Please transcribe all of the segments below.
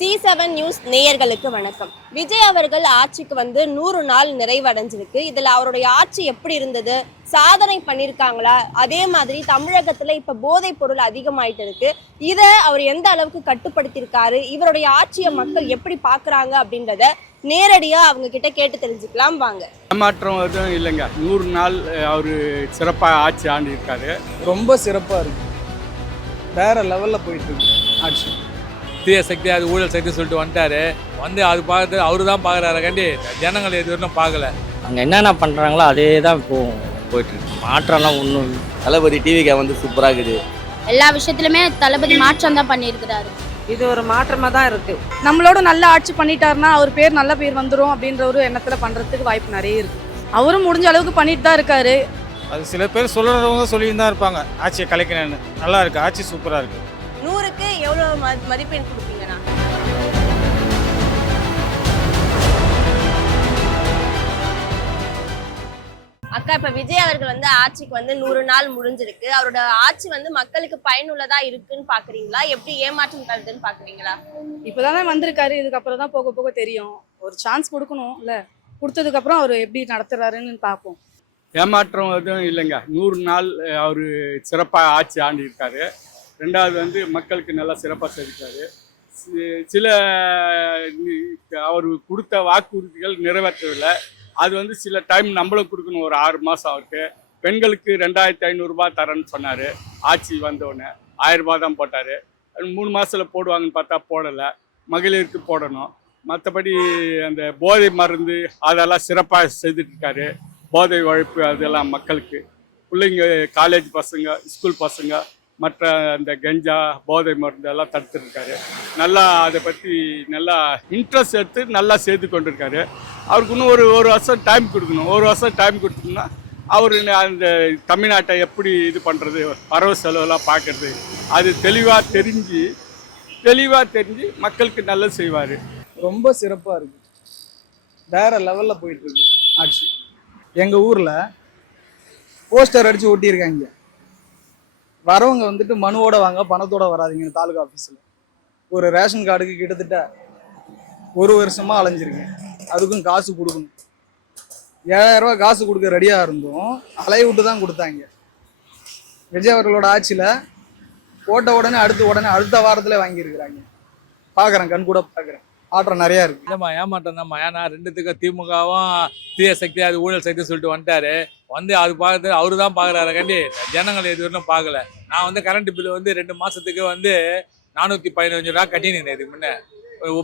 C7 news நேயர்களுக்கு வணக்கம். விஜய் அவர்கள் ஆட்சிக்கு வந்து 100 நாள் நிறைவடைஞ்சிருக்கு. இதுல அவருடைய ஆட்சி எப்படி இருந்தது, சாதனை பண்ணியிருக்காங்களா, அதே மாதிரி தமிழகத்துல இப்ப போதைப் பொருள் அதிகமாயிட்டு இருக்கு, இத அவர் எந்த அளவுக்கு கட்டுப்படுத்தியிருக்காரு, இவருடைய ஆட்சியை மக்கள் எப்படி பாக்குறாங்க அப்படின்றத நேரடியா அவங்க கிட்ட கேட்டு தெரிஞ்சுக்கலாம் வாங்க. ஏமாற்றம் எதுவும் இல்லைங்க. 100 நாள் அவர் சிறப்பாக ஆட்சி ஆண்டு இருக்காரு. ரொம்ப சிறப்பாக இருக்கு. வேற லெவலில் போயிட்டு இருக்கு ஆட்சி. தீய சக்தி அது ஊழல் சக்தி சொல்லிட்டு வந்துட்டாரு. வந்து அது பார்த்து அவரு தான் பார்க்குறாரு கண்டி ஜனங்கள் எது வரணும் பார்க்கல. அங்கே என்னென்ன பண்ணுறாங்களோ அதே தான் போயிட்டு இருக்கு. மாற்றம்லாம் ஒன்றும் தளபதி டிவிக்கு வந்து சூப்பராக இருக்குது. எல்லா விஷயத்துலையுமே தளபதி மாற்றம் தான் பண்ணியிருக்கிறாரு. இது ஒரு மாற்றமாக தான் இருக்குது. நம்மளோட நல்ல ஆட்சி பண்ணிட்டாருன்னா அவர் பேர் நல்ல பேர் வந்துடும் அப்படின்ற ஒரு எண்ணத்தில் பண்ணுறதுக்கு வாய்ப்பு நிறைய இருக்குது. அவரும் முடிஞ்ச அளவுக்கு பண்ணிட்டு தான் இருக்காரு. அது சில பேர் சொல்கிறவங்க சொல்லிட்டு தான் இருப்பாங்க ஆட்சியை கலைக்கணும்னு. நல்லா இருக்குது, ஆட்சி சூப்பராக இருக்குது. 100க்கு எவ்வளவு மதிப்பெண் கொடுப்பீங்கண்ணா? அக்கா, இப்ப விஜய் அவர்கள் வந்து ஆட்சிக்கு வந்து 100 நாள் முடிஞ்சிருக்கு. அவரோட ஆட்சி வந்து மக்களுக்கு பயனுள்ளதா இருக்குன்னு பாக்குறீங்களா, எப்படி ஏமாற்றம் தருதுன்னு பாக்குறீங்களா? இப்போதானே வந்திருக்காரு, இதுக்கப்புறம் தான் போக போக தெரியும். ஒரு சான்ஸ் கொடுக்கணும் இல்லை, கொடுத்ததுக்கப்புறம் அவர் எப்படி நடத்துறாருன்னு பார்ப்போம். ஏமாற்றம் எதுவும் இல்லைங்க. 100 நாள் அவர் சிறப்பாக ஆட்சி ஆண்டு இருக்காரு. ரெண்டாவது வந்து மக்களுக்கு நல்லா சிறப்பாக செஞ்சிருக்காரு. சில அவர் கொடுத்த வாக்குறுதிகள் நிறைவேற்றவில்லை. அது வந்து சில டைம் நம்மளும் கொடுக்கணும். ஒரு 6 மாதம் அவருக்கு பெண்களுக்கு 2500 ரூபாய் தரேன்னு சொன்னார். ஆட்சி வந்தோடனே 1000 ரூபாய் தான் போட்டார். 3 மாதத்தில் போடுவாங்கன்னு பார்த்தா போடலை. மகளிருக்கு போடணும். மற்றபடி அந்த போதை மருந்து அதெல்லாம் சிறப்பாக செய்துட்ருக்காரு. போதை ஒழிப்பு அதெல்லாம் மக்களுக்கு, பிள்ளைங்க, காலேஜ் பசங்க, ஸ்கூல் பசங்க, மற்ற அந்த கஞ்சா போதை மருந்து எல்லாம் தடுத்துருக்காரு. நல்லா அதை பற்றி நல்லா இன்ட்ரெஸ்ட் எடுத்து நல்லா செய்து கொண்டிருக்காரு. அவருக்கு இன்னும் ஒரு வருஷம் டைம் கொடுக்கணும். ஒரு வருஷம் டைம் கொடுத்தோம்னா அவர் அந்த தமிழ்நாட்டை எப்படி இது பண்ணுறது, வரவு செலவெல்லாம் பார்க்குறது, அது தெளிவாக தெரிஞ்சு மக்களுக்கு நல்லது செய்வார். ரொம்ப சிறப்பாக இருக்கு. வேற லெவலில் போயிட்டு இருக்கு ஆட்சி. எங்கள் ஊரில் போஸ்டர் அடித்து ஒட்டியிருக்காங்க. வரவங்க வந்துட்டு மனுவோட வாங்க, பணத்தோட வராதிங்க. தாலுகா ஆஃபீஸில் ஒரு ரேஷன் கார்டுக்கு கிட்டத்தட்ட 1 வருஷமாக அலைஞ்சிருக்கேன். அதுக்கும் காசு கொடுக்கணும். 7000 ரூபா காசு கொடுக்க ரெடியாக இருந்தோம், அலைய விட்டு தான் கொடுத்தாங்க. விஜய் அவர்களோட ஆட்சியில் போட்ட உடனே அடுத்த வாரத்தில் வாங்கியிருக்கிறாங்க. பார்க்குறேன், கண் கூட பார்க்குறேன். ஆற்றம் நிறையா இருக்குது. இல்லைம்மா, ஏமாற்றம் தான்மா. ஏன்னா ரெண்டுத்துக்கும் திமுகவும் தீய சக்தி அது ஊழல் சக்தி சொல்லிட்டு வந்துட்டாரு. வந்து அது பார்த்து அவரு தான் பார்க்குறாரு கண்டி ஜனங்கள் எது வரணும் பார்க்கல. நான் வந்து கரண்ட் பில்லு வந்து 2 மாதத்துக்கு வந்து 415 ரூபா கட்டினேன். இதுக்கு முன்னே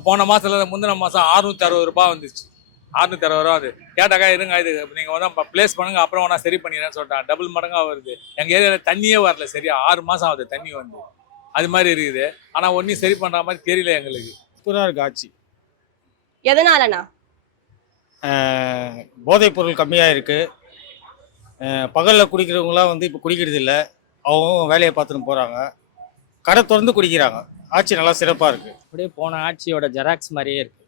போன மாதத்தில் முந்தின மாதம் 660 ரூபா வந்துச்சு. 660 ரூபா அது கேட்டாக்கா இருங்க, இது நீங்கள் வந்து ப்ளேஸ் பண்ணுங்க, அப்புறம் வேணா சரி பண்ணிடுறேன்னு சொல்லிட்டான். டபுள் மடங்காக வருது. எங்கள் ஏரியாவில் தண்ணியே வரல சரியா. 6 மாதம் ஆகுது தண்ணி வந்து. அது மாதிரி இருக்குது. ஆனால் ஒன்றும் சரி பண்ணுற மாதிரி தெரியல எங்களுக்கு. சூப்பராக இருக்குது ஆட்சி. எதனாலண்ணா? போதைப் பொருள் கம்மியாக இருக்குது. பகலில் குடிக்கிறவங்களாம் வந்து இப்போ குடிக்கிறது இல்லை. அவங்க வேலையை பார்த்துன்னு போகிறாங்க. கடை திறந்து குடிக்கிறாங்க. ஆட்சி நல்லா சிறப்பாக இருக்குது. அப்படியே போன ஆட்சியோட ஜெராக்ஸ் மாதிரியே இருக்குது.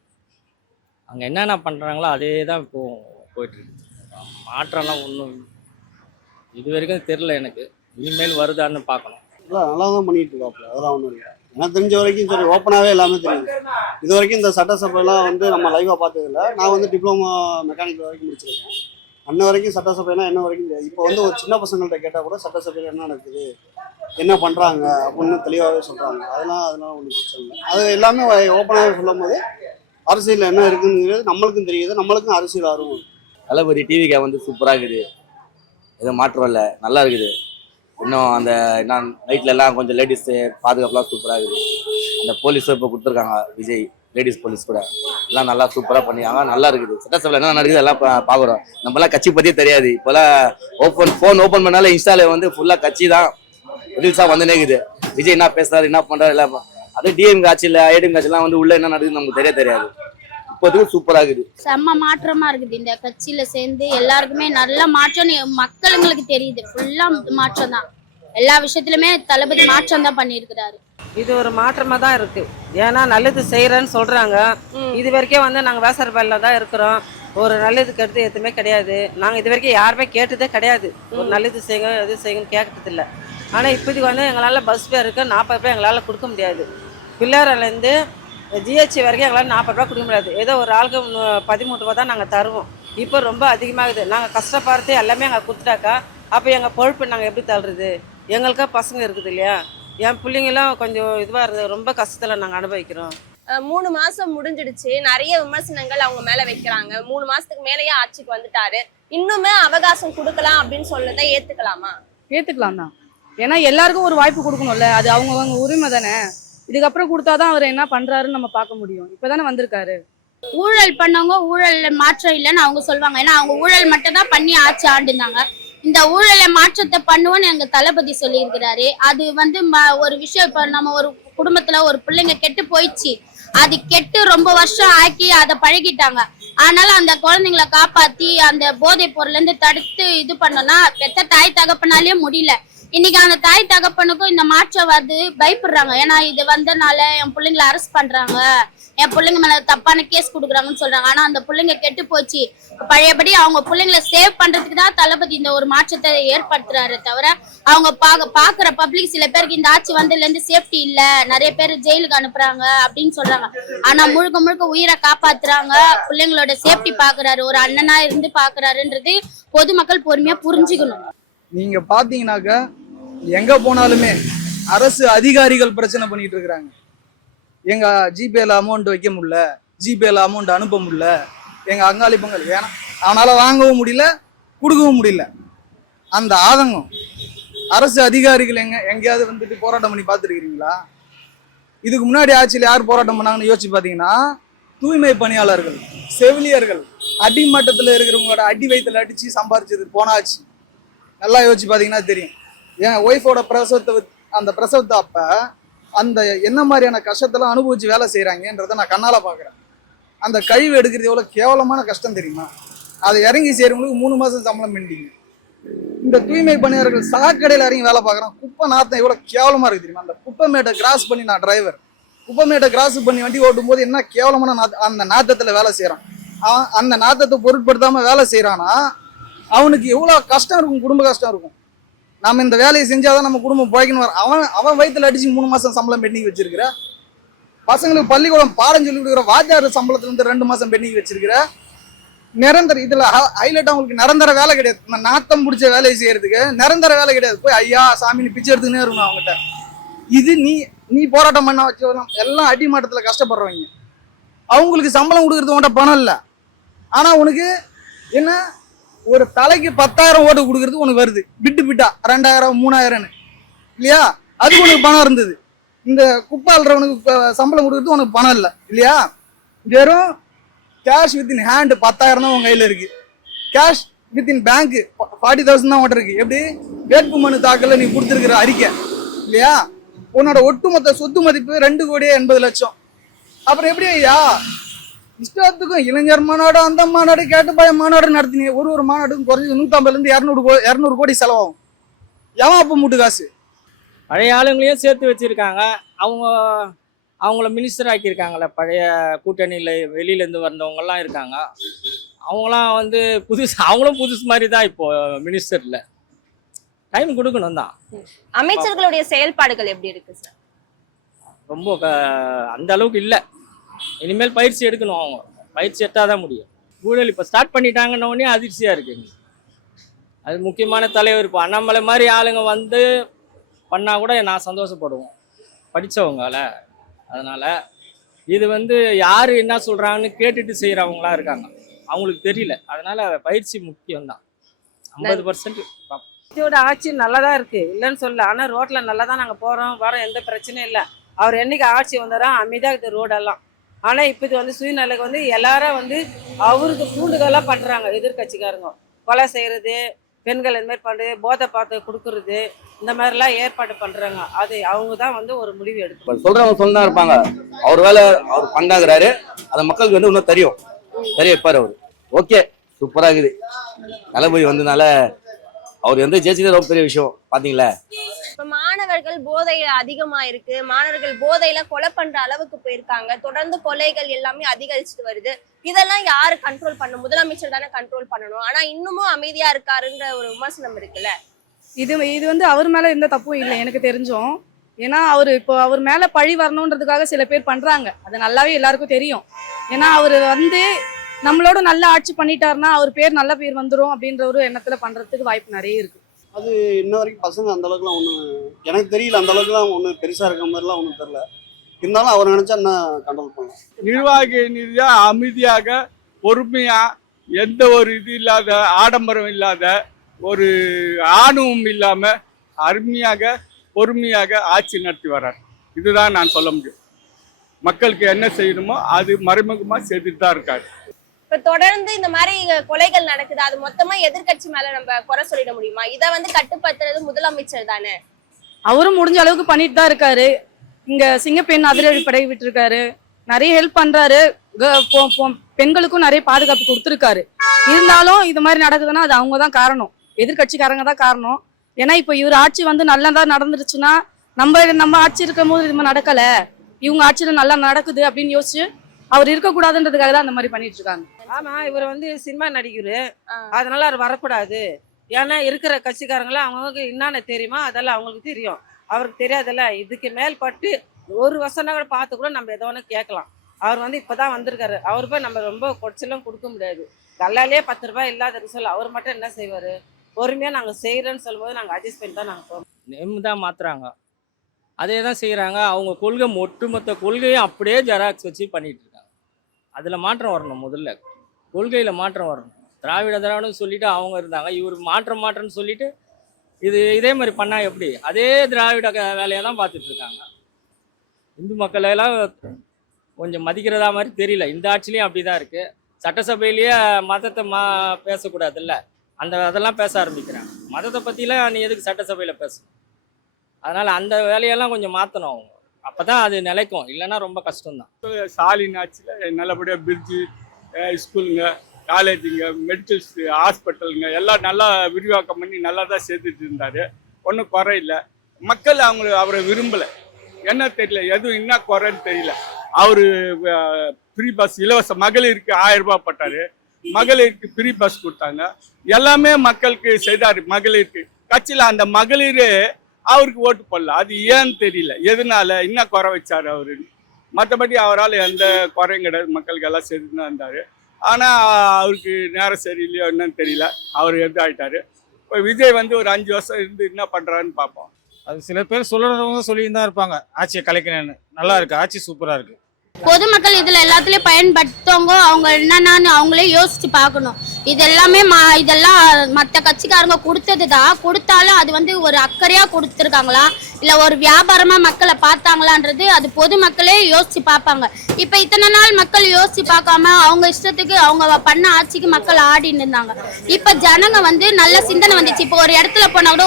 அங்கே என்னென்ன பண்ணுறாங்களோ அதே தான் போயிட்டுருக்கு. மாற்றம்லாம் ஒன்றும் இது வரைக்கும் தெரில எனக்கு. இனிமேல் வருதான்னு பார்க்கணும். இல்லை, நல்லா தான் பண்ணிட்டு இருக்காப்புல. அதெல்லாம் ஒன்றும் இல்லை. எனக்கு தெரிஞ்ச வரைக்கும் சரி, ஓப்பனாகவே எல்லாமே தெரியுது. இது வரைக்கும் இந்த சட்டசபையெல்லாம் வந்து நம்ம லைவாக பார்த்ததில்ல. நான் வந்து டிப்ளமோ மெக்கானிக்கல் வரைக்கும் முடிச்சிருக்கேன். அன்ன வரைக்கும் சட்டசபையெல்லாம் என்ன வரைக்கும் தெரியாது. இப்போ வந்து ஒரு சின்ன பசங்கள்கிட்ட கேட்டால் கூட சட்டசபையில் என்ன நடக்குது, என்ன பண்ணுறாங்க அப்படின்னு தெளிவாகவே சொல்கிறாங்க. அதெல்லாம் ஒன்றும் பிரச்சனை இல்லை. அது எல்லாமே ஓப்பனாகவே சொல்லும் போது அரசியல் என்ன இருக்குங்கிறது நம்மளுக்கும் தெரியுது, நம்மளுக்கும் அரசியல் ஆர்வம். தளபதி டிவிக்கு வந்து சூப்பராக இருக்குது. எதுவும் மாற்றம் இல்லை, நல்லா இருக்குது. இன்னும் அந்த என்ன நைட்லலாம் கொஞ்சம் லேடிஸ் பாதுகாப்புலாம் சூப்பராக இருக்குது. அந்த போலீஸும் இப்போ கொடுத்துருக்காங்க விஜய், லேடிஸ் போலீஸ் கூட எல்லாம் நல்லா சூப்பராக பண்ணியாங்க. நல்லா இருக்குது. சட்டசபையில் என்ன நடக்குது எல்லாம் பார்க்குறோம். நம்மளாம் கட்சி பற்றியே தெரியாது. இப்போலாம் ஃபோன் ஓப்பன் பண்ணாலே இன்ஸ்டாவில் வந்து ஃபுல்லாக கட்சி தான் ரீல்ஸாக வந்துனே இருக்குது. விஜய் என்ன பேசுறாரு, என்ன பண்ணுறாரு எல்லாம். அது டிஎம்கே ஆட்சியில் ஏடிஎம் ஆட்சியெல்லாம் வந்து உள்ளே என்ன நடக்குதுன்னு நமக்கு தெரியாது. இப்போதுக்கும் சூப்பராக இருக்குது. செம்ம மாற்றமா இருக்குது. இந்த கட்சியில சேர்ந்து எல்லாருக்குமே நல்ல மாற்றம் மக்களுங்களுக்கு தெரியுது. ஃபுல்லா மாற்றம் தான். எல்லா விஷயத்துலையுமே தளபதி மாற்றம் தான் பண்ணியிருக்கிறாரு. இது ஒரு மாற்றமாக தான் இருக்குது. ஏன்னா நல்லது செய்கிறேன்னு சொல்கிறாங்க. இது வரைக்கும் வந்து நாங்கள் வேசரபாலில் தான் இருக்கிறோம். ஒரு நல்லதுக்கு எடுத்து எதுவுமே கிடையாது. நாங்கள் இது வரைக்கும் யாருமே கேட்டதே கிடையாது. ஒரு நல்லது செய்யுங்க, எது செய்யுங்கன்னு கேட்கறதில்ல. ஆனால் இப்போதைக்கு வந்து எங்களால் பஸ் பேருக்கு 40 ரூபாய் எங்களால் கொடுக்க முடியாது. பிள்ளையாரிலேருந்து ஜிஹெச் வரைக்கும் எங்களால் 40 ரூபா கொடுக்க முடியாது. ஏதோ ஒரு ஆளுக்கு 13 ரூபா தான் நாங்கள் தருவோம். இப்போ ரொம்ப அதிகமாகுது. நாங்கள் கஷ்டப்படுறது எல்லாமே அங்கே கொடுத்துட்டாக்கா அப்போ எங்கள் பொழப்பு நாங்கள் எப்படி தள்ளுறது? எங்களுக்கா பசங்க இருக்குது இல்லையா? என் பிள்ளைங்களாம் கொஞ்சம் இதுவாக இருக்குது. ரொம்ப கஷ்டத்தில் நாங்கள் அனுபவிக்கிறோம். 3 மாசம் முடிஞ்சிடுச்சு, நிறைய விமர்சனங்கள் அவங்க மேல வைக்கிறாங்க. 3 மாசத்துக்கு மேலேயே ஆட்சிக்கு வந்துட்டாரு, இன்னுமே அவகாசம் கொடுக்கலாம் அப்படின்னு சொன்னதை ஏத்துக்கலாமா? ஏத்துக்கலாம் தான். ஏன்னா எல்லாருக்கும் ஒரு வாய்ப்பு கொடுக்கணும்ல, அது அவங்க உரிமை தானே. இதுக்கப்புறம் கொடுத்தாதான் அவர் என்ன பண்றாருன்னு நம்ம பார்க்க முடியும். இப்பதானே வந்திருக்காரு. ஊழல் பண்ணவங்க ஊழல்ல மாற்றம் இல்லைன்னு அவங்க சொல்லுவாங்க. ஏன்னா அவங்க ஊழல் மட்டும் தான் பண்ணி ஆட்சி ஆண்டுனாங்க. இந்த ஊழலை மாற்றத்தை பண்ணுவோன்னு எங்க தளபதி சொல்லியிருக்கிறாரு. அது வந்து ஒரு விஷயம், இப்ப நம்ம ஒரு குடும்பத்துல ஒரு பிள்ளைங்க கெட்டு போயிடுச்சு, அது கெட்டு ரொம்ப வருஷம் ஆக்கி அதை பழகிட்டாங்க. அதனால அந்த குழந்தைங்களை காப்பாத்தி அந்த போதைப் பொருள்ல இருந்து தடுத்து இது பண்ணோம்னா பெத்த தாய் தகப்பனாலே முடியல. இன்னைக்கு அந்த தாய் தகப்பனுக்கும் இந்த மாற்றம் வருது, பயப்படுறாங்க. ஏன்னா இது வந்தனால என் பிள்ளைங்களை அரெஸ்ட் பண்றாங்க, என் பிள்ளைங்க மேல தப்பான கேஸ் கொடுக்குறாங்கன்னு சொல்றாங்க. ஆனா அந்த பிள்ளைங்க கெட்டு போச்சு. பழையபடி அவங்க பிள்ளைங்களை சேவ் பண்றதுக்கு தான் தளபதி இந்த ஒரு மாற்றத்தை ஏற்படுத்துறாரு. தவிர அவங்க பாக்குற பப்ளிக் சில பேருக்கு இந்த ஆட்சி வந்ததுல இருந்து சேஃப்டி இல்ல, நிறைய பேர் ஜெயிலுக்கு அனுப்புறாங்க அப்படின்னு சொல்றாங்க. ஆனா முழுக்க முழுக்க உயிரை காப்பாத்துறாங்க, பிள்ளைங்களோட சேஃப்டி பாக்குறாரு, ஒரு அண்ணனா இருந்து பாக்குறாருன்றது பொதுமக்கள் பொறுமையா புரிஞ்சுக்கணும். நீங்க பாத்தீங்கன்னாக்க எங்க போனாலுமே அரசு அதிகாரிகள் பிரச்சனை பண்ணிட்டு இருக்கிறாங்க. எங்க ஜிபேல அமௌண்ட் வைக்க முடியல, ஜிபேல அமௌண்ட் அனுப்ப முடியல, எங்க அங்காளி பொங்கல் ஏன்னா அவனால வாங்கவும் முடியல, கொடுக்கவும் முடியல. அந்த ஆதங்கம் அரசு அதிகாரிகள் எங்கேயாவது வந்துட்டு போராட்டம் பண்ணி பார்த்துருக்கிறீங்களா? இதுக்கு முன்னாடி ஆட்சியில் யார் போராட்டம் பண்ணாங்கன்னு யோசிச்சு பார்த்தீங்கன்னா தூய்மை பணியாளர்கள், செவிலியர்கள், அடிமட்டத்தில் இருக்கிறவங்களோட அடி வயிற்றுல அடிச்சு சம்பாரிச்சது போனாச்சு. நல்லா யோசிச்சு பார்த்தீங்கன்னா தெரியும். என் ஒய்ஃபோட பிரசவத்தை அப்ப அந்த என்ன மாதிரியான கஷ்டத்தெல்லாம் அனுபவிச்சு வேலை செய்யறாங்கன்றத நான் கண்ணால பாக்குறேன். அந்த கழிவு எடுக்கிறது எவ்வளவு கேவலமான கஷ்டம் தெரியுமா? அதை இறங்கி செய்யறவங்களுக்கு 3 மாசம் சம்பளம் பண்ணிட்டீங்க. இந்த தூய்மை பணியாளர்கள் சாக்கடையில் இறங்கி வேலை பார்க்குறான். குப்பை நாத்தம் எவ்வளவு கேவலமா இருக்கு தெரியுமா? அந்த குப்பை மேட்டை கிராஸ் பண்ணி நான் டிரைவர் குப்பை மேட்டை கிராஸ் பண்ணி வண்டி ஓட்டும் போது என்ன கேவலமான அந்த நாத்தத்துல வேலை செய்யறான். அந்த நாத்தத்தை பொருட்படுத்தாம வேலை செய்யறானா அவனுக்கு எவ்வளவு கஷ்டம் இருக்கும், குடும்ப கஷ்டம் இருக்கும். நம்ம இந்த வேலையை செஞ்சாதான் நம்ம குடும்பம் போய்க்கணும். அவன் வயிற்றுல அடிச்சு 3 மாசம் சம்பளம் பெண்டிங் வச்சிருக்கிற. பசங்களுக்கு பள்ளிக்கூடம் பாடம் சொல்லி கொடுக்குற வாத்தியார் சம்பளத்துல இருந்து 2 மாசம் பெண்டிங் வச்சிருக்கிற. நிரந்தர இதுல ஹைலைட் அவங்களுக்கு நிரந்தர வேலை கிடையாது. நாத்தம் பிடிச்ச வேலையை செய்யறதுக்கு நிரந்தர வேலை கிடையாது. போய் ஐயா சாமின்னு பிச்சை எடுத்துக்கினே இருக்கணும் அவங்ககிட்ட. இது நீ போராட்டம் பண்ண வச்சு எல்லாம் அடிமட்டத்துல கஷ்டப்படுறவங்க. அவங்களுக்கு சம்பளம் கொடுக்கறது உன்கிட்ட பணம் இல்லை, ஆனா உனக்கு என்ன ஒரு தலைக்கு 10,000 ஓட்டு கொடுக்கறது உனக்கு வருது. பிட்டா 2,000 3,000 இல்லையா? அதுக்கு உனக்கு பணம் இருந்தது. இந்த குப்பை அல்றவனுக்கு சம்பளம் கொடுக்கறது உனக்கு பணம் இல்லை இல்லையா? வெறும் கேஷ் வித்தின் ஹேண்ட் 10,000 தான் உன் கையில இருக்கு. கேஷ் வித்தின் பேங்க் 40,000 தான் ஓட்ட இருக்கு. எப்படி? வேட்புமனு தாக்கல நீ கொடுத்துருக்கிற அறிக்கை இல்லையா? உன்னோட ஒட்டுமொத்த சொத்து மதிப்பு 2,80,00,000. அப்புறம் எப்படி ஐயா இஷ்டத்துக்கும் இளைஞர் மாநாடு, அந்த மாநாடு, கேட்டுப்பாய மாநாடு நடத்தினீங்க. ஒரு மாநாடுக்கும் குறைஞ்சது 150 இருந்து 200 கோடி செலவாகும். எவன் அப்ப மூட்டு காசு? பழைய ஆளுங்களையும் சேர்த்து வச்சிருக்காங்க. அவங்கள மினிஸ்டர் ஆக்கியிருக்காங்களே, பழைய கூட்டணியில் வெளியிலேருந்து வந்தவங்கலாம் இருக்காங்க. அவங்களாம் வந்து அவங்களும் புதுசு மாதிரி தான் இப்போ மினிஸ்டரில். டைம் கொடுக்கணும் தான். அமைச்சர்களுடைய செயல்பாடுகள் எப்படி இருக்கு சார்? ரொம்ப அந்த அளவுக்கு இல்லை. இனிமேல் பயிற்சி எடுக்கணும். அவங்க பயிற்சி எடுத்தால் தான் முடியும். ஊழல் இப்போ ஸ்டார்ட் பண்ணிட்டாங்கன்ன உடனே அதிர்ச்சியாக இருக்குங்க. அது முக்கியமான தலைவர் இப்போ அண்ணாமலை மாதிரி ஆளுங்க வந்து பண்ணால் கூட நான் சந்தோஷப்படுவோம், படித்தவங்கள. அதனால் இது வந்து யார் என்ன சொல்கிறாங்கன்னு கேட்டுட்டு செய்கிறவங்களா இருக்காங்க, அவங்களுக்கு தெரியல. அதனால் பயிற்சி முக்கியம்தான். 50% இதோட ஆட்சி நல்லா தான் இருக்கு, இல்லைன்னு சொல்ல. ஆனால் ரோட்டில் நல்லா தான் நாங்கள் போகிறோம் வரோம், எந்த பிரச்சனையும் இல்லை. அவர் என்னைக்கு ஆட்சி வந்தாரோ அமைதியாக இருக்குது ரோடெல்லாம். ஆனால் இப்போ இது வந்து சுயநலைக்கு வந்து எல்லாரும் வந்து அவருக்கு தூண்டுதலாக பண்ணுறாங்க. எதிர்கட்சிக்காரங்க கொலை செய்கிறது, பெண்கள் இந்த மாதிரி பண்ணுறது, போதை பார்த்து கொடுக்குறது, இந்த மாதிரிலாம் ஏற்பாடு பண்ணுறாங்க. அது அவங்க தான் வந்து ஒரு முடிவு எடுப்பாங்க. சொல்றவங்க சொல்லதான் இருப்பாங்க. அவர் வேலை அவர் பண்ணாங்கிறாரு, அதை மக்களுக்கு வந்து இன்னும் தெரிய வைப்பார் அவர். ஓகே, சூப்பராக இருக்குது. தளபதி வந்ததுனால அவர் வந்து ஜெயிச்சது ரொம்ப பெரிய விஷயம். பாத்தீங்களா, இப்ப மாணவர்கள் போதையில அதிகமா இருக்கு, மாணவர்கள் போதையில கொலை பண்ற அளவுக்கு போயிருக்காங்க. தொடர்ந்து கொலைகள் எல்லாமே அதிகரிச்சுட்டு வருது. இதெல்லாம் யாரு கண்ட்ரோல் பண்ணணும்? முதலமைச்சர் தானே கண்ட்ரோல் பண்ணணும். ஆனா இன்னமும் அமைதியா இருக்காருன்ற ஒரு விமர்சனம் இருக்குல்ல. இது வந்து அவர் மேல எந்த தப்பும் இல்லை எனக்கு தெரிஞ்சும். ஏன்னா இப்போ அவர் மேல பழி வரணுன்றதுக்காக சில பேர் பண்றாங்க, அது நல்லாவே எல்லாருக்கும் தெரியும். ஏன்னா அவர் வந்து நம்மளோட நல்ல ஆட்சி பண்ணிட்டாருன்னா அவர் பேர் நல்ல பேர் வந்துடும் அப்படின்ற ஒரு எண்ணத்துல பண்றதுக்கு வாய்ப்பு நிறைய இருக்கு. அது இன்ன வரைக்கும் பசங்க அந்த அளவுக்குலாம் ஒன்றும் எனக்கு தெரியல, அந்த அளவுக்குலாம் ஒன்றும் பெருசாக இருக்க மாதிரிலாம் ஒன்றும் தெரியல. இருந்தாலும் அவர் நினைச்சா என்ன கண்ட்ரோல் பண்ணலாம். நிர்வாகி ரீதியாக அமைதியாக பொறுமையா எந்த ஒரு இது இல்லாத ஆடம்பரம் இல்லாத ஒரு ஆணவம் இல்லாம அருமையாக பொறுமையாக ஆட்சி நடத்தி வர்றார். இதுதான் நான் சொல்ல முடியும். மக்களுக்கு என்ன செய்யணுமோ அது மறைமுகமா செய்துட்டு தான் இருக்காரு. இப்ப தொடர்ந்து இந்த மாதிரி கொலைகள் நடக்குது, அது மொத்தமா எதிர்க்கட்சி மேல நம்ம குறை சொல்லிட முடியுமா? இதை வந்து கட்டுப்படுத்துறது முதலமைச்சர் தானே. அவரும் முடிஞ்ச அளவுக்கு பண்ணிட்டு தான் இருக்காரு. இங்க சிங்கப்பெண் அதிரடி படை விட்டுருக்காரு, நிறைய ஹெல்ப் பண்றாரு, பெண்களுக்கும் நிறைய பாதுகாப்பு கொடுத்துருக்காரு. இருந்தாலும் இது மாதிரி நடக்குதுன்னா அது அவங்க தான் காரணம், எதிர்கட்சிக்காரங்க தான் காரணம். ஏன்னா இப்போ இவர் ஆட்சி வந்து நல்லதா நடந்துருச்சுன்னா நம்ம ஆட்சி இருக்கும் போது இது மாதிரி நடக்கல, இவங்க ஆட்சியில நல்லா நடக்குது அப்படின்னு யோசிச்சு அவர் இருக்கக்கூடாதுன்றதுக்காக தான் அந்த மாதிரி பண்ணிட்டு இருக்காங்க. ஆமா, இவர் வந்து சினிமா நடிகர், அதனால அவர் வரக்கூடாது. ஏன்னா இருக்கிற கட்சிக்காரங்களாம் அவங்களுக்கு என்னென்ன தெரியுமா அதெல்லாம் அவங்களுக்கு தெரியும், அவருக்கு தெரியாதுல்ல. இதுக்கு மேல்பட்டு ஒரு வசனம் கூட பார்த்து கூட நம்ம எதோ ஒன்று கேட்கலாம். அவர் வந்து இப்போதான் வந்திருக்காரு, அவர் போய் நம்ம ரொம்ப குறைச்சலும் கொடுக்க முடியாது. கல்லாலே 10 ரூபாய் இல்லாத சொல்ல அவர் மட்டும் என்ன செய்வார்? பொறுமையாக நாங்கள் செய்கிறோன்னு சொல்லும்போது நாங்கள் அட்ஜஸ்ட் பண்ணி தான் நாங்கள் போகிறோம். நேம் தான் மாற்றுறாங்க, அதே தான் செய்கிறாங்க. அவங்க கொள்கை ஒட்டுமொத்த கொள்கையும் அப்படியே ஜெராக்ஸ் வச்சு பண்ணிட்டு இருக்காங்க. அதில் மாற்றம் வரணும், முதல்ல கொள்கையில் மாற்றம் வரணும். திராவிடம்னு சொல்லிட்டு அவங்க இருந்தாங்க, இவர் மாற்றம்னு சொல்லிட்டு இதே மாதிரி பண்ணால் எப்படி? அதே திராவிட வேலையை தான் பார்த்துட்டு இருக்காங்க. இந்து மக்களெல்லாம் கொஞ்சம் மதிக்கிறதா மாதிரி தெரியல. இந்த ஆட்சிலையும் அப்படி தான் இருக்குது. சட்டசபையிலேயே மதத்தை பேசக்கூடாதுல்ல, அதெல்லாம் பேச ஆரம்பிக்கிறாங்க. மதத்தை பற்றிலாம் நீ எதுக்கு சட்டசபையில் பேசணும்? அதனால் அந்த வேலையெல்லாம் கொஞ்சம் மாற்றணும் அவங்க, அப்போ தான் அது நிலைக்கும். இல்லைன்னா ரொம்ப கஷ்டம்தான். ஸ்டாலின் ஆட்சியில் நல்லபடியாக பிரிட்ஜு, ஸ்கூலுங்க, காலேஜுங்க, மெடிக்கல் ஹாஸ்பிட்டலுங்க எல்லாம் நல்லா விரிவாக்கம் பண்ணி நல்லா தான் சேர்த்துட்டு இருந்தார். ஒன்றும் குறை இல்லை. மக்கள் அவரை விரும்பலை, என்ன தெரியல, எதுவும் என்ன குறைன்னு தெரியல. அவர் ஃப்ரீ பஸ் இலவச மகளிருக்கு 1000 ரூபாய் போட்டார், மகளிருக்கு ஃப்ரீ பஸ் கொடுத்தாங்க, எல்லாமே மக்களுக்கு செய்தார். மகளிருக்கு கட்சியில் அந்த மகளிர் அவருக்கு ஓட்டு போடல, அது ஏன்னு தெரியல, எதனால என்ன குறை வச்சார் அவரு. மற்றபடி அவரால் எந்த குறையும் கிடையாது, மக்களுக்கு எல்லாம் செய்துன்னு தான் இருந்தார். ஆனால் அவருக்கு நேரம் சரியில்லையோ என்னன்னு தெரியல, அவர் எது ஆகிட்டாரு. இப்போ விஜய் வந்து ஒரு 5 வருஷம் இருந்து என்ன பண்ணுறாருன்னு பார்ப்போம். அது சில பேர் சொல்லுறவங்க சொல்லிட்டு தான் இருப்பாங்க ஆட்சியை கலைக்கணும்னு. நல்லா இருக்கு, ஆட்சி சூப்பராக இருக்கு. பொதுமக்கள் இதுல எல்லாத்துலயும் பயன்படுத்தவங்க அவங்க என்னன்னு அவங்களே யோசிச்சு பார்க்கணும். இது எல்லாமே இதெல்லாம் மற்ற கட்சிக்காரங்க கொடுத்ததுதான், கொடுத்தாலும் அது வந்து ஒரு அக்கறையா கொடுத்துருக்காங்களா இல்ல ஒரு வியாபாரமா மக்களை பார்த்தாங்களான்றது அது பொதுமக்களே யோசிச்சு பார்ப்பாங்க. இப்ப இத்தனை நாள் மக்கள் யோசிச்சு பார்க்காம அவங்க இஷ்டத்துக்கு அவங்க பண்ண ஆட்சிக்கு மக்கள் ஆடின்னு இருந்தாங்க. இப்ப ஜனங்க வந்து நல்ல சிந்தனை வந்துச்சு. இப்போ ஒரு இடத்துல போனா கூட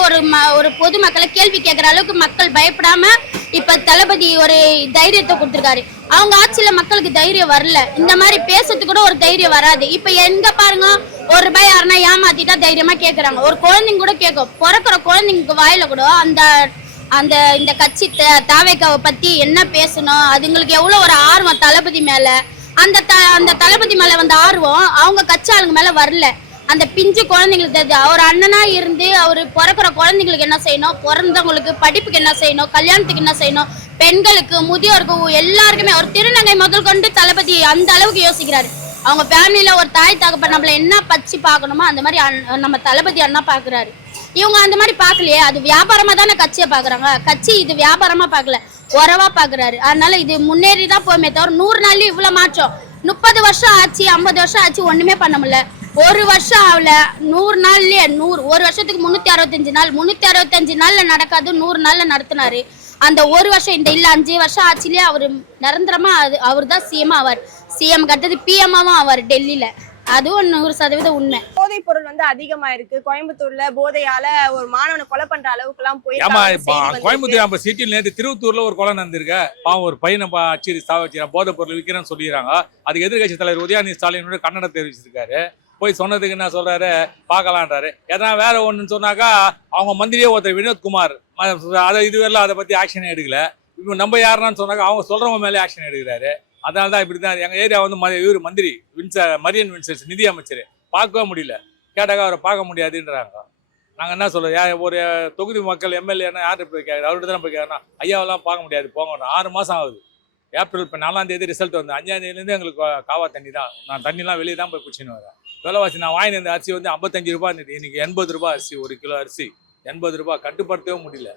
ஒரு பொதுமக்களை கேள்வி கேட்கற அளவுக்கு மக்கள் பயப்படாம இப்ப தளபதி ஒரு தைரியத்தை கொடுத்துருக்காரு. அவங்க ஆட்சியில மக்களுக்கு தைரியம் வரல, இந்த மாதிரி பேசுறதுக்கு கூட ஒரு தைரியம் வராது. இப்ப எங்க பாருங்க, 1 ரூபாய் யாருன்னா ஏமாத்திட்டா தைரியமா கேக்குறாங்க. ஒரு குழந்தைங்க கூட கேட்கும், பிறக்கிற குழந்தைங்களுக்கு வாயில கூட அந்த இந்த கட்சி தாவேக்காவை பத்தி என்ன பேசணும், அதுங்களுக்கு எவ்வளவு ஒரு ஆர்வம் தளபதி மேல. அந்த தளபதி மேல வந்த ஆர்வம் அவங்க கட்சி ஆளுங்க மேல வரல. அந்த பிஞ்சு குழந்தைங்களுக்கு தெரியுது, அவர் அண்ணனா இருந்து அவர் பிறக்கிற குழந்தைங்களுக்கு என்ன செய்யணும், பிறந்தவங்களுக்கு படிப்புக்கு என்ன செய்யணும், கல்யாணத்துக்கு என்ன செய்யணும், பெண்களுக்கு முதியோருக்கு எல்லாருக்குமே ஒரு திருநங்கை முதல் கொண்டு தளபதி அந்த அளவுக்கு யோசிக்கிறாரு. அவங்க ஃபேமிலியில ஒரு தாய் தகப்பன் நம்மள என்ன பச்சு பார்க்கணுமோ அந்த மாதிரி நம்ம தளபதி அண்ணா பாக்குறாரு. இவங்க அந்த மாதிரி பார்க்கலையே, அது வியாபாரமா தானே கட்சியை பாக்குறாங்க. கட்சி இது வியாபாரமா பார்க்கல, உறவா பாக்குறாரு. அதனால இது முன்னேறி தான் போமே தவிர 100 நாள்லயும் இவ்வளவு மாற்றம். 30 வருஷம் ஆச்சு, 50 வருஷம் ஆச்சு, ஒண்ணுமே பண்ண முடியல. ஒரு வருஷம் ஆகல, 100 நாள்லயே ஒரு வருஷத்துக்கு 365 நாள், 365 நாள்ல நடக்காது 100 நாள்ல நடத்தினாரு. அந்த ஒரு வருஷம் இந்த 5 வருஷம் ஆட்சிலேயே அவர் நிரந்தரமா அவர் தான் சிஎம் ஆவார். சிஎம் கட்டது பிஎம்மாவும் ஆவார் டெல்லியில. அதுவும் 100% உண்மை. போதைப் பொருள் வந்து அதிகமா இருக்கு கோயம்புத்தூர்ல. போதையால ஒரு மாணவனை கொலை பண்ற அளவுக்கு எல்லாம் போயிருக்காங்க. கோயம்புத்தூர் சிட்டியில் நேற்று திருவத்தூர்ல ஒரு கொலை நடந்திருக்க. பாவம் ஒரு பையனை அச்சு சாவச்சு போதைப் பொருள் விற்கிறேன்னு சொல்லிடுறாங்க. அதுக்கு எதிர்கட்சி தலைவர் உதயநிதி ஸ்டாலினோட கண்டனம் தெரிவிச்சிருக்காரு. போய் சொன்னதுக்கு என்ன சொல்றாரு, பார்க்கலான்றாரு. எதனா வேற ஒண்ணுன்னு சொன்னாக்கா அவங்க மந்திரியே ஒருத்தர் வினோத்குமார் இதுவரையில அதை பத்தி ஆக்ஷன் எடுக்கல. இப்போ நம்ம யாருன்னு சொன்னாக்கா அவங்க சொல்றவங்க மேலே ஆக்ஷன் எடுக்கிறாரு. அதனால தான் இப்படி தான் எங்கள் ஏரியா வந்து இவர் மந்திரி மரியன் வின்சென்ட் நிதி அமைச்சர் பார்க்கவே முடியல. கேட்டாக்கா அவரை பார்க்க முடியாதுன்றாங்க. நாங்கள் என்ன சொல்கிறோம், ஒரு தொகுதி மக்கள் எம்எல்ஏன்னா யார்கிட்ட போய் கேட்குறோம், அவர்கிட்ட தானே போய் கேட்கணும். ஐயாவெல்லாம் பார்க்க முடியாது போங்க, 6 மாதம் ஆகுது. ஏப்ரல் இப்போ 4ஆம் தேதி ரிசல்ட் வந்து 5ஆம் தேதியிலேருந்து எங்களுக்கு காவா தண்ணி தான். நான் தண்ணிலாம் வெளியே தான் போய் பிடிச்சின்னு வரேன். விலைவாசி நான் வாங்கின இந்த அரிசி வந்து 55 ரூபா இருந்தது, இன்னைக்கு 80 ரூபா அரிசி. 1 கிலோ அரிசி 80 ரூபா, கட்டுப்படுத்தவே முடியல.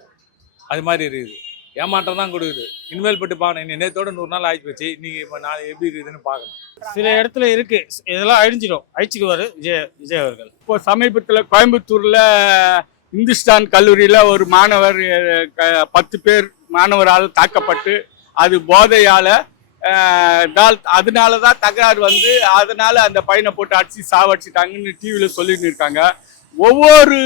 அது மாதிரி இருக்குது, ஏமாற்றம் தான் கொடுக்குது. இனிமேல் பட்டு பார்க்கணும். இன்னும் நேற்றோட 100 நாள் ஆகி போச்சு, இன்னைக்கு இப்போ நான் எப்படி இருக்குதுன்னு பார்க்கணும். சில இடத்துல இருக்கு, இதெல்லாம் அழிச்சிடுவார் விஜய் அவர்கள். இப்போ சமீபத்தில் கோயம்புத்தூரில் இந்துஸ்தான் கல்லூரியில் ஒரு மாணவர் 10 பேர் மாணவரால் தாக்கப்பட்டு அது போதையால் அதனால தான் தகராறு வந்து அதனால அந்த பையனை போட்டு அடிச்சு சாவடிச்சிட்டாங்கன்னு டிவியில் சொல்லிட்டு இருக்காங்க. ஒவ்வொரு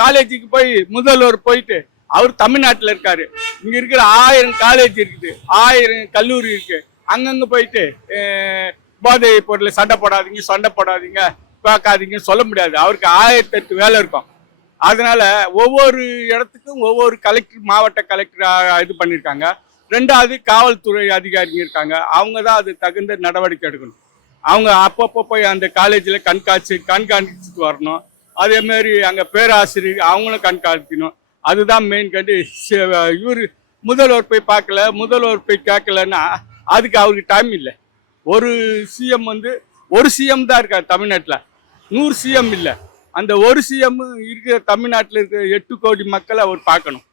காலேஜுக்கு போய் முதல்வர் போயிட்டு, அவர் தமிழ்நாட்டில் இருக்காரு, இங்கே இருக்கிற 1000 காலேஜ் இருக்குது, 1000 கல்லூரி இருக்கு, அங்கங்கே போயிட்டு போதை பொருளை சண்டை போடாதீங்க பார்க்காதீங்க சொல்ல முடியாது. அவருக்கு 1008 வேலை இருக்கும். அதனால ஒவ்வொரு இடத்துக்கும் ஒவ்வொரு கலெக்டர், மாவட்ட கலெக்டர் இது பண்ணியிருக்காங்க. 2வது காவல்துறை அதிகாரிங்க இருக்காங்க, அவங்க தான் அது தகுந்த நடவடிக்கை எடுக்கணும். அவங்க அப்பப்போ போய் அந்த காலேஜில் கண்காணிச்சுட்டு வரணும். அதேமாரி அங்கே பேராசிரியர் அவங்களும் கண்காணிக்கணும். அதுதான் மெயின் கண்டு. இவர் முதல்வர் போய் பார்க்கல, முதல்வர் போய் கேட்கலன்னா அதுக்கு அவருக்கு டைம் இல்லை. ஒரு சிஎம் வந்து ஒரு சிஎம் தான் இருக்கார் தமிழ்நாட்டில், 100 சிஎம் இல்லை. அந்த ஒரு சிஎம் இருக்கிற தமிழ்நாட்டில் இருக்கிற 8 கோடி மக்களை அவர் பார்க்கணும்.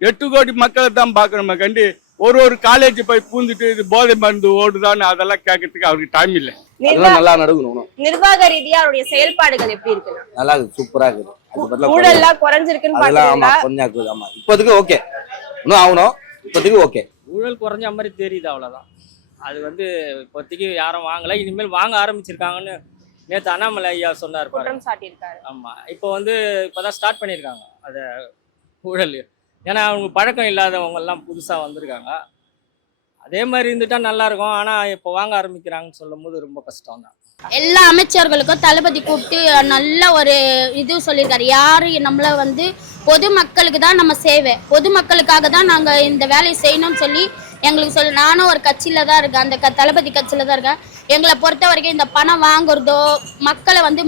8 கோடி மக்களை தான் பார்க்கணுமா கண்டு ஒரு காலேஜ் போய் பூந்துட்டு இது போதை மருந்து ஓடுதான்னு அதெல்லாம் கேட்கறதுக்கு அவருக்கு டைம் இல்லை. நல்லா நடக்கணும். நிர்வாக ரீதியா அவருடைய செயல்பாடுகள் எப்படி இருக்கு? நல்லா இருக்கு, சூப்பரா இருக்குது. ஊழல்லாம் குறைஞ்சிருக்குன்னு பாத்தீங்களா? கொஞ்சம் இருக்குது. ஆமா, இப்போதைக்கு ஓகே, இன்னும் ஆகணும். இப்போதைக்கு ஓகே, ஊழல் குறைஞ்ச மாதிரி தெரியுது, அவ்வளோதான். அது வந்து இப்போதைக்கு யாரும் வாங்கலை, இனிமேல் வாங்க ஆரம்பிச்சிருக்காங்கன்னு நேற்று அண்ணாமலை ஐயா சொன்னார், குற்றம் சாட்டியிருக்காரு. ஆமாம், இப்போ வந்து இப்போதான் ஸ்டார்ட் பண்ணியிருக்காங்க அதை ஊழல். ஏன்னா அவங்க பழக்கம் இல்லாதவங்க எல்லாம் புதுசாக வந்திருக்காங்க. அதே மாதிரி இருந்துட்டா நல்லா இருக்கும். ஆனால் இப்போ வாங்க ஆரம்பிக்கிறாங்கன்னு சொல்லும் போது ரொம்ப கஷ்டம் தான். எல்லா அமைச்சர்களுக்கும் தளபதி கூப்பிட்டு நல்ல ஒரு இது சொல்லியிருக்காரு. யாரு நம்மள வந்து பொதுமக்களுக்கு தான் நம்ம சேவை, பொதுமக்களுக்காக தான் நாங்கள் இந்த வேலையை செய்யணும்னு சொல்லி எங்களுக்கு சொல்லி, நானும் ஒரு கட்சியில தான் இருக்கேன், அந்த தளபதி கட்சியில தான் இருக்கேன். எங்களை பொறுத்த வரைக்கும் இந்த பணம் வாங்குறதோ, மக்களை வந்து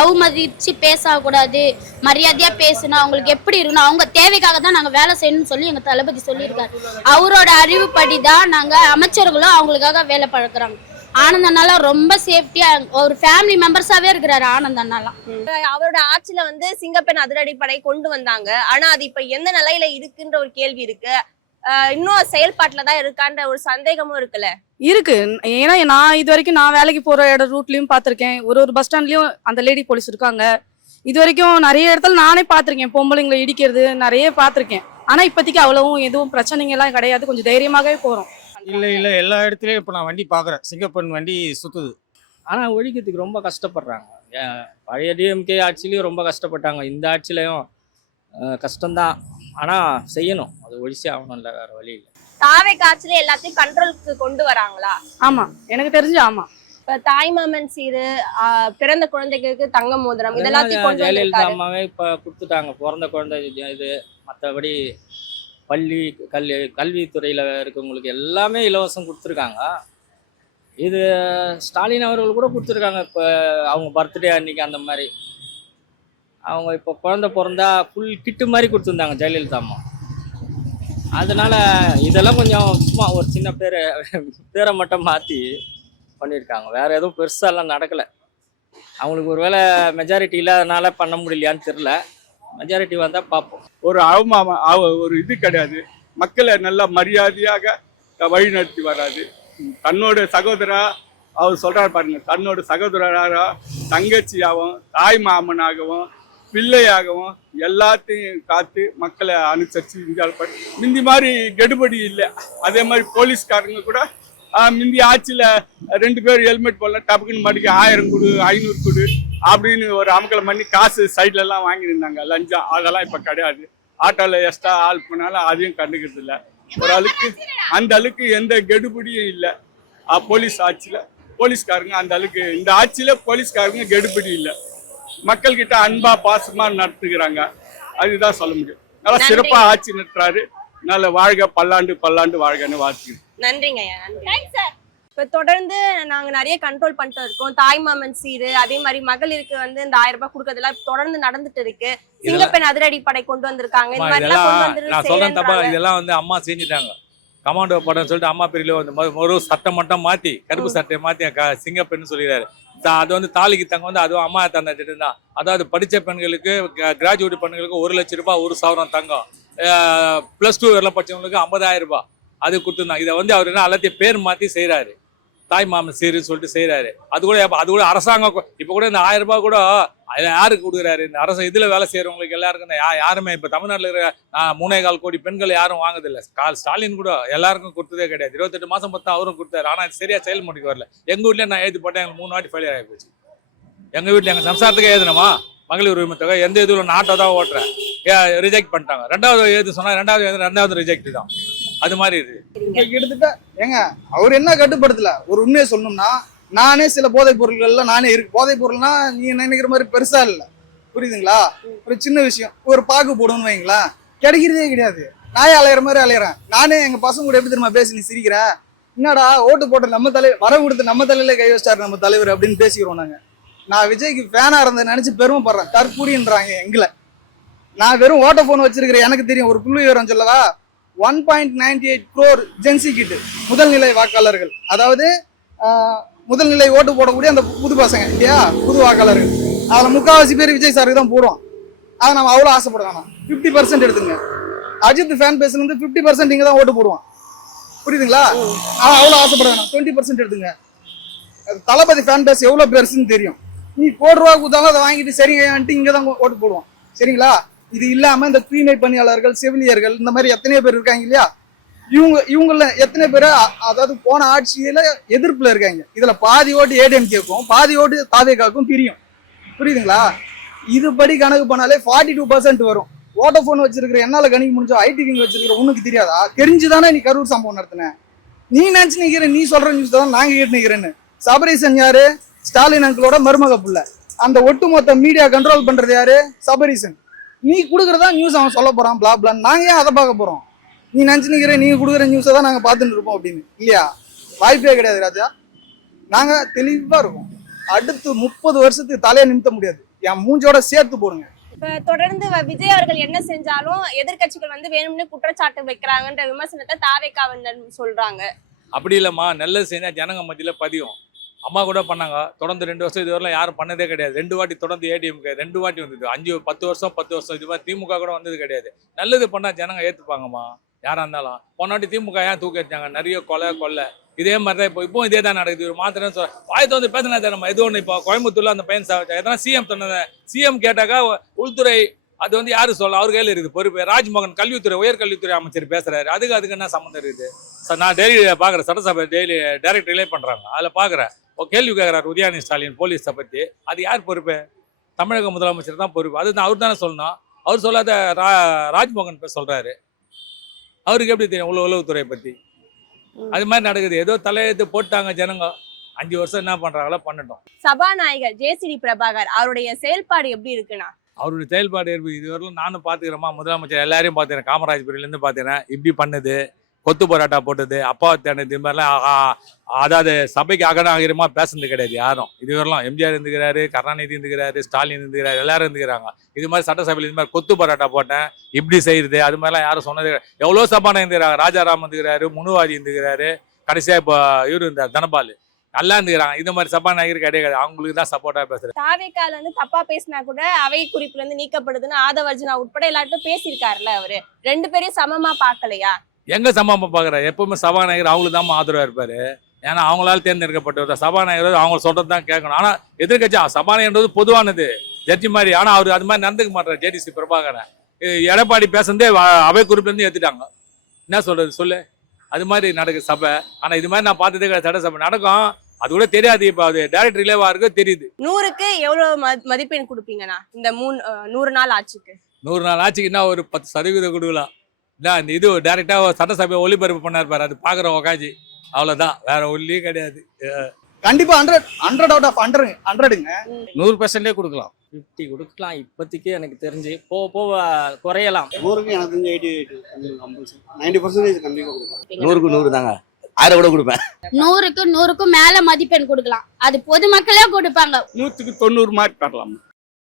அவமதிச்சு பேசக்கூடாது, மரியாதையா பேசணும், அவங்களுக்கு எப்படி இருக்கணும், அவங்க தேவைக்காக தான் நாங்கள் வேலை செய்யணும்னு சொல்லி எங்க தளபதி சொல்லியிருக்காரு. அவரோட அறிவுப்படி தான் நாங்கள் அமைச்சர்களும் அவங்களுக்காக வேலை பழக்கிறாங்க. ஆனந்தனால ரொம்ப சேஃப்டியா ஒரு ஃபேமிலி மெம்பர்ஸாவே இருக்கிறாரு ஆனந்தனாலாம். அவரோட ஆட்சியில வந்து சிங்கப்பெண் அதிரடிப்படை கொண்டு வந்தாங்க. ஆனா அது இப்ப எந்த நிலையில இருக்குன்ற ஒரு கேள்வி இருக்கு. இன்னும் செயல்பாட்டுல தான் இருக்கான்ற ஒரு சந்தேகமும் இருக்குல்ல இருக்கு. ஏன்னா நான் இது வரைக்கும் நான் வேலைக்கு போற ரூட்லயும் பாத்திருக்கேன், ஒரு பஸ் ஸ்டாண்ட்லயும் அந்த லேடி போலீஸ் இருக்காங்க. இது வரைக்கும் நிறைய இடத்துல நானே பாத்திருக்கேன், பொம்பளைங்களை இடிக்கிறது நிறைய பாத்திருக்கேன். ஆனா இப்போதைக்கு அவ்வளவும் எதுவும் பிரச்சனைங்க எல்லாம் கிடையாது, கொஞ்சம் தைரியமாகவே போறோம். இல்லை, எல்லா இடத்துலயும் இப்போ நான் வண்டி பார்க்குறேன், சிங்கப்பெண் வண்டி சுத்துது. ஆனால் ஒழிக்கிறதுக்கு ரொம்ப கஷ்டப்படுறாங்க. பழைய டிஎம்கே ஆட்சிலையும் ரொம்ப கஷ்டப்பட்டாங்க, இந்த ஆட்சிலையும் கஷ்டம்தான். ஆனால் செய்யணும், அது ஒழிச்சே ஆகணும், இல்லை வேற வழி இல்லை. தாவே காட்சியில எல்லாத்தையும் கண்ட்ரோலுக்கு கொண்டு வராங்களா? ஆமா, எனக்கு தெரிஞ்சு ஆமா. இப்ப தாய்மாமன் சீரு, பிறந்த குழந்தைகளுக்கு தங்க மோதிரம், இதெல்லாத்தையும் கொண்டு ஜெயலலிதா அம்மாவே இப்போ கொடுத்துட்டாங்க. பிறந்த குழந்தை இது, மற்றபடி கல்வித்துறையில் இருக்கவங்களுக்கு எல்லாமே இலவசம் கொடுத்துருக்காங்க. இது ஸ்டாலின் அவர்கள் கூட கொடுத்துருக்காங்க. இப்போ அவங்க பர்த்டே அன்னைக்கு அந்த மாதிரி அவங்க இப்போ குழந்தை பிறந்தா ஃபுல் கிட்டு மாதிரி கொடுத்துருந்தாங்க ஜெயலலிதா அம்மா. அதனால இதெல்லாம் கொஞ்சம் சும்மா ஒரு சின்ன பேரை மட்டும் மாற்றி பண்ணியிருக்காங்க, வேற எதுவும் பெருசாலாம் நடக்கலை. அவங்களுக்கு ஒரு வேளை மெஜாரிட்டி இல்லாதனால பண்ண முடியலையான்னு தெரில. மெஜாரிட்டி வந்தால் பார்ப்போம். ஒரு இது கிடையாது, மக்களை நல்லா மரியாதையாக வழி நடத்தி வராது. தன்னோட சகோதரா அவர் சொல்றாரு பாருங்க, தன்னோட சகோதரராக, தங்கச்சியாகவும், தாய் மாமனாகவும், பிள்ளையாகவும் எல்லாத்தையும் காத்து மக்களை அனுசரித்து முந்தி மாதிரி கெடுபடி இல்லை. அதே மாதிரி போலீஸ்காரங்க கூட முந்தி ஆட்சியில் 2 பேர் ஹெல்மெட் போடல, டப்புக்குன்னு மடிக்க 1000 கொடு 500 கொடு அப்படின்னு ஒரு அமக்கலை பண்ணி காசு சைட்லலாம் வாங்கியிருந்தாங்க, லஞ்சம். அதெல்லாம் இப்போ கிடையாது. ஆட்டோவில் எக்ஸ்ட்ரா ஆள் போனாலும் அதையும் கண்டுக்கிறது இல்லை. ஒரு அளவுக்கு அந்த அளவுக்கு எந்த கெடுபடியும் இல்லை போலீஸ் ஆட்சியில். போலீஸ்காரங்க அந்த அளவுக்கு இந்த ஆட்சியில் போலீஸ்காரங்க கெடுபடி இல்லை, மக்கள்கிட்ட அன்பா பாசமா நடத்துக்கிறாங்க. அதுதான் சொல்ல முடியும். நல்லா சிறப்பா ஆட்சி நடத்துறாரு. நல்ல வாழ்க, பல்லாண்டு பல்லாண்டு வாழ்கன்னு வாழ்த்துக்கிறேன். நன்றிங்க. இப்ப தொடர்ந்து நாங்க நிறைய கண்ட்ரோல் பண்ணிட்டு இருக்கோம். தாய்மாமன் சீரு, அதே மாதிரி மகளிருக்கு வந்து இந்த 1000 ரூபாய் கொடுக்கறதெல்லாம் தொடர்ந்து நடந்துட்டு இருக்கு. சிங்கப்பெண் அதிரடி படை கொண்டு வந்திருக்காங்க. இந்த மாதிரி எல்லாம் கொண்டு வந்து நான் சொல்றேன் தப்பா, இதெல்லாம் வந்து அம்மா செஞ்சுட்டாங்க. கமாண்டோ படம் சொல்லிட்டு அம்மா பேரில் வந்து ஒரு சட்டை மட்டும் மாத்தி, கருப்பு சட்டையை மாத்தி சிங்கப்பெண் சொல்லிடுறாரு. அது வந்து தாலிக்கு தங்க வந்து அதுவும் அம்மா தந்த திட்டம் தான். அதாவது படித்த பெண்களுக்கு, கிராஜுவேட் பெண்களுக்கு 1 லட்சம் ரூபாய் 1 சவரம் தங்கம், +2 வரல படிச்சவங்களுக்கு 50,000 ரூபாய் அது கொடுத்துருந்தாங்க. இதை வந்து அவர் என்ன எல்லாத்தையும் பேர் மாற்றி செய்கிறாரு, தாய் மாமன் சீருன்னு சொல்லிட்டு செய்கிறாரு. அது கூட அரசாங்கம் இப்போ கூட இந்த 1000 ரூபாய் கூட யாருக்கு கொடுக்குறாரு? இந்த அரசு இதில் வேலை செய்கிறவங்களுக்கு எல்லாருக்கும் யாருமே இப்போ தமிழ்நாட்டில் இருக்கிற 3.25 கோடி பெண்கள் யாரும் வாங்குதில்லை. ஸ்டாலின் கூட எல்லாருக்கும் கொடுத்ததே கிடையாது. 28 மாதம் பார்த்தா அவரும் கொடுத்தாரு. ஆனால் இது சரியாக செயல்முறைக்கு வரல. எங்கள் வீட்டில் நான் எழுதி போட்டேன், எங்களுக்கு 3 வாட்டி ஃபெயிலியர் ஆகி போச்சு. எங்கள் வீட்டில் எங்கள் சம்சாரத்துக்கு எழுதுனமா மகளிர் உரிமை தொகை எந்த இதில் நான் ஆட்டோ தான் ஓட்டுறேன், ரிஜெக்ட் பண்ணிட்டாங்க. 2வது எழுது சொன்னால் 2வது ரிஜெக்ட் தான். அது மாதிரி இது கிட்டத்தட்ட ஏங்க அவர் என்ன கட்டுப்படுத்தல. ஒரு உண்மையை சொல்லணும்னா, நானே சில போதைப் பொருள்கள்ல நானே இருக்கு. போதைப் பொருள்னா நீ நினைக்கிற மாதிரி பெருசா இல்லை, புரியுதுங்களா? ஒரு சின்ன விஷயம், ஒரு பாக்கு போடுன்னு வைங்களா, கிடைக்கிறதே கிடையாது. நாயே அலையிற மாதிரி அலையிறேன். நானே எங்க பசங்க கூட எப்படி தெரியுமா பேசி நீ சிரிக்கிறேன், என்னடா ஓட்டு போட்ட நம்ம தலைவர் வர கொடுத்து நம்ம தலையில கை வச்சாரு நம்ம தலைவர் அப்படின்னு பேசிக்கிறோம். நான் விஜய்க்கு ஃபேனா இருந்ததை நினைச்சு பெருமைப்படுறேன். தற்கூடின்றாங்க எங்களை. நான் வெறும் ஓட்ட போன் வச்சிருக்கிறேன். எனக்கு தெரியும் ஒரு புள்ளி விவரம் சொல்லவா, 1.98 crore ஜென்சி கிட்டு முதல் நிலை வாக்காளர்கள், அதாவது முதல் நிலை ஓட்டு போடக்கூடிய அந்த புது பசங்க இல்லையா, புது வாக்காளர்கள். அதில் 3/4 பேர் விஜய் சாருக்கு தான் போடுவோம். அதை நம்ம அவ்வளோ ஆசைப்பட வேணாம். 50% எடுத்துங்க. அஜித் ஃபேன் பேஸ்ல இருந்து 50% இங்கே தான் ஓட்டு போடுவான், புரியுதுங்களா? அவ்வளோ ஆசைப்பட வேணாம். 20% எடுத்துங்க. தளபதி ஃபேன் பேஸ் எவ்வளோ பெருசுன்னு தெரியும். நீ ₹1 கொடுத்தாலும் அதை வாங்கிட்டு சரிங்க இங்கே தான் ஓட்டு போடுவான், சரிங்களா? இது இல்லாம இந்த தூய்மை பணியாளர்கள், செவிலியர்கள், இந்த மாதிரி எத்தனையோ பேர் இருக்காங்க இல்லையா, இவங்கள எத்தனை பேர் அதாவது போன ஆட்சியில எதிர்ப்புல இருக்காங்க. இதுல பாதி ஓட்டு ஏடிஎம்கேக்கும் பாதி ஓட்டு தாவேகாக்கும் பிரியும், புரியுதுங்களா? இதுபடி கணக்கு பண்ணாலே 42% வரும். வோடஃபோன் வச்சிருக்கிற என்னால கணிக்க முடிஞ்சோ, ஐடி கிங் வச்சிருக்கிற உனக்கு தெரியாதா? தெரிஞ்சுதானே நீ கரூர் சம்பவம் நடத்தின. நீ நினைச்சு நிக்கிற, நீ சொல்ற நியூஸ் தான் நாங்க கேட்டு நிக்கிறேன்னு. சபரீசன் யாரு? ஸ்டாலின் அங்கிளோட மருமக புள்ள. அந்த ஒட்டுமொத்த மீடியா கண்ட்ரோல் பண்றது யாரு? சபரீசன். நீ கொடுக்குறதா நியூஸ் அவன் சொல்ல போறான், பிளா பிளான். நாங்க ஏன் அதை பார்க்க போறோம்? நீ நினைச்சு நிக்கிற நீ கொடுக்குற நியூஸை தான் நாங்க பார்த்துட்டு இருப்போம் அப்படின்னு இல்லையா? வாய்ப்பே கிடையாது ராஜா. நாங்க தெளிவா இருக்கோம். அடுத்து 30 வருஷத்துக்கு தலையை நிமித்த முடியாது. என் மூஞ்சோட சேர்த்து போடுங்க. இப்ப தொடர்ந்து விஜய் அவர்கள் என்ன செஞ்சாலும் எதிர்க்கட்சிகள் வந்து வேணும்னு குற்றச்சாட்டு வைக்கிறாங்கன்ற விமர்சனத்தை தாவேகாவினர் சொல்றாங்க. அப்படி இல்லைம்மா, நல்லது செஞ்சால் ஜனங்க மத்தியில் பதியும். அம்மா கூட பண்ணாங்க. தொடர்ந்து 2 வருஷம் இதுவரைலாம் யாரும் பண்ணதே கிடையாது. 2 வாட்டி தொடர்ந்து ஏடிஎம்கே 2 வாட்டி வந்தது. 10 வருஷம் இது மாதிரி திமுக கூட வந்தது கிடையாது. நல்லது பண்ணால் ஜனங்க ஏற்றுப்பாங்கம்மா, யாராக இருந்தாலும். போனாட்டி திமுக ஏன் தூக்கி வச்சாங்க? நிறைய கொலை இதே மாதிரி தான் இப்போ இதே தான் நடக்குது. ஒரு மாத்திரம் வாயத்தை வந்து பேசினா நம்ம எது ஒன்று. இப்போ கோயம்புத்தூர்ல அந்த பையன் எதனா சிஎம் சொன்னது, சிஎம் கேட்டாக்கா உள்துறை அது வந்து யாரு சொல்ல, அவர் கையில் இருக்குது பொறுப்பு. ராஜ்மோகன் கல்வித்துறை உயர்கல்வித்துறை அமைச்சர் பேசுறாரு. அதுக்கு என்ன சம்மந்தம் இருக்குது? நான் டெய்லி பார்க்குறேன், சட்டசபை டெய்லி டைரக்ட் ரிலே பண்ணுறாங்க. அதில் பார்க்குறேன் கேள்வி கேட்குறாரு உதயநிதி ஸ்டாலின் போலீஸை பற்றி. அது யார் பொறுப்பு? தமிழக முதலமைச்சர் தான் பொறுப்பு. அதுதான் அவர் தானே சொல்லணும். அவர் சொல்லாத ராஜ்மோகன் சொல்றாரு. அவருக்கு எப்படி தெரியும் உளவுத்துறையை பற்றி? அது மாதிரி நடக்குது. ஏதோ தலையெழுத்து போட்டாங்க ஜனங்க. 5 வருஷம் என்ன பண்றாங்களோ பண்ணட்டும். சபாநாயகர் ஜேசிடி பிரபாகர் அவருடைய செயல்பாடு எப்படி இருக்குன்னா? அவருடைய செயல்பாடு இதுவரையிலும் நானும் பார்த்துக்கிறேம்மா. முதலமைச்சர் எல்லாரையும் பார்த்துக்கிறேன். காமராஜ் பிரிவிலேருந்து பார்த்துக்கிறேன். இப்படி பண்ணது, கொத்து பரோட்டா போட்டது, அப்பா தேனது, இது மாதிரிலாம் அதாவது சபைக்கு அகநாகரமா பேசுனது கிடையாது யாரும். இதுவரையிலும் எம்ஜிஆர் இருந்துக்கிறாரு, கருணாநிதி இருந்துக்கிறாரு, ஸ்டாலின் இருந்துக்கிறாரு, எல்லாரும் இருந்துக்கிறாங்க. இது மாதிரி சட்டசபையில் இது மாதிரி கொத்து பரோட்டா போட்டேன் இப்படி செய்யுது அது மாதிரிலாம் யாரும் சொன்னது கிடையாது. எவ்வளோ சபாநாயகர் இருந்துக்கிறாங்க. ராஜாராம் இருந்துக்கிறாரு, முனுவாதி இருந்துக்கிறாரு, கடைசியா இப்போ இவரு இருந்தார் தனபால், நல்லா இருந்துக்கிறாங்க. இது மாதிரி சபாநாயகர் கிடையாது. அவங்களுக்கு தான் சப்போர்ட்டா பேசுறேன். தாவேகால வந்து தப்பா பேசினா கூட அவை குறிப்புல இருந்து நீக்கப்படுதுன்னு ஆதவர்ஜுனா உட்பட எல்லார்ட்டும் பேசியிருக்காருல்ல. அவரு 2 பேரையும் சமமா பார்க்கலையா? எங்க சமமா பாக்குறாரு? எப்பவுமே சபாநாயகர் அவங்களுக்கு தான் ஆதரவா இருப்பாரு. ஏன்னா அவங்களால தேர்ந்தெடுக்கப்பட்டவர் சபாநாயகர். அவங்க சொல்றது தான் கேட்கணும். ஆனா எதிர்கட்சி சபாநாயகர்ன்றது பொதுவானது, ஜட்ஜி மாதிரி. ஆனா அவர் அது மாதிரி நடந்துக்க மாட்டார். ஜேடிசி பிரபாகரன் எடப்பாடி பேசுறதே அவை குறிப்புல இருந்து ஏத்துட்டாங்க. என்ன சொல்றது சொல்லு? அது மாதிரி நடக்குது சபை. ஆனா இது மாதிரி நான் பார்த்ததே கிடையாது. சட்டசபை நடக்கும், அது கூட தெரியாது. இப்ப அது டைரக்ட் ரிலேவா இருக்கு தெரியுது. 100க்கு எவ்வளவு மதிப்பெண் கொடுப்பீங்கண்ணா இந்த 100 நாள் ஆட்சிக்கு? 100 நாள் ஆட்சிக்குன்னா ஒரு 10% கொடுக்கலாம். இந்த இது டைரக்டா சட்டசபை ஒளிபரப்பு பண்ணார் பாரு, அது பாக்குறோம் உக்காஞ்சி. அவ்வளவுதான், வேற ஒல்லியே கிடையாது. கண்டிப்பா 100 out of 100ங்க. 100% கொடுக்கலாம். 50 கொடுக்கலாம் இப்போதைக்கு. எனக்கு தெரிஞ்சு போக குறையலாம். 100க்கு எனக்கு தெரிஞ்சு 88 90% கண்டிப்பா கொடுக்கலாம். 100க்கு 100 தாங்க. 1000 கூட கொடுப்பேன். 100க்கு 100க்கும் மேல மதிப்பெண் கொடுக்கலாம். அது பொதுமக்களே கொடுப்பாங்க. 100க்கு 90 மார்க் தரலாம்.